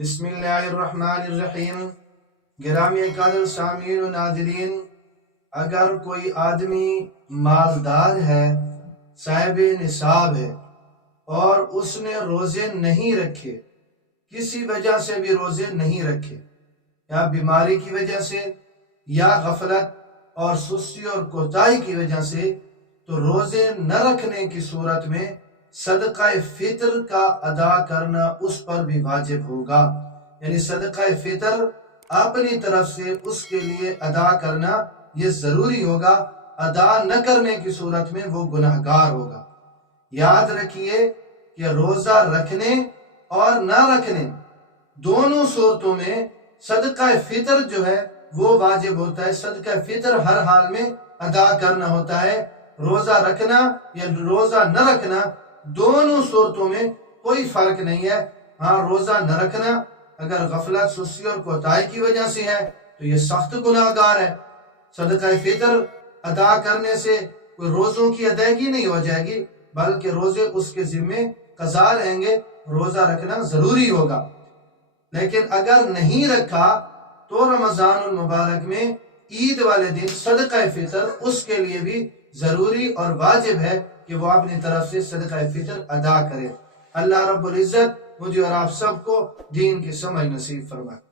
بسم اللہ الرحمن الرحیم۔ گرامی قدر سامعین و ناظرین، اگر کوئی آدمی مالدار ہے، صاحب نصاب ہے، اور اس نے روزے نہیں رکھے، کسی وجہ سے بھی روزے نہیں رکھے، یا بیماری کی وجہ سے یا غفلت اور سستی اور کوتاہی کی وجہ سے، تو روزے نہ رکھنے کی صورت میں صدقہ فطر کا ادا کرنا اس پر بھی واجب ہوگا۔ یعنی صدقہ فطر اپنی طرف سے اس کے لیے ادا کرنا یہ ضروری ہوگا، ادا نہ کرنے کی صورت میں وہ گناہگار ہوگا۔ یاد رکھیے کہ روزہ رکھنے اور نہ رکھنے دونوں صورتوں میں صدقہ فطر جو ہے وہ واجب ہوتا ہے، صدقہ فطر ہر حال میں ادا کرنا ہوتا ہے۔ روزہ رکھنا یا روزہ نہ رکھنا دونوں صورتوں میں کوئی فرق نہیں ہے۔ ہاں، روزہ نہ رکھنا اگر غفلت، سستی اور کوتاہی کی وجہ سے ہے تو یہ سخت گناہگار ہے۔ صدقہ فطر ادا کرنے سے کوئی روزوں کی ادائیگی نہیں ہو جائے گی، بلکہ روزے اس کے ذمے قضا رہیں گے، روزہ رکھنا ضروری ہوگا۔ لیکن اگر نہیں رکھا تو رمضان المبارک میں عید والے دن صدقہ فطر اس کے لیے بھی ضروری اور واجب ہے کہ وہ اپنی طرف سے صدقہ فطر ادا کرے۔ اللہ رب العزت مجھے اور آپ سب کو دین کی سمجھ نصیب فرمائے۔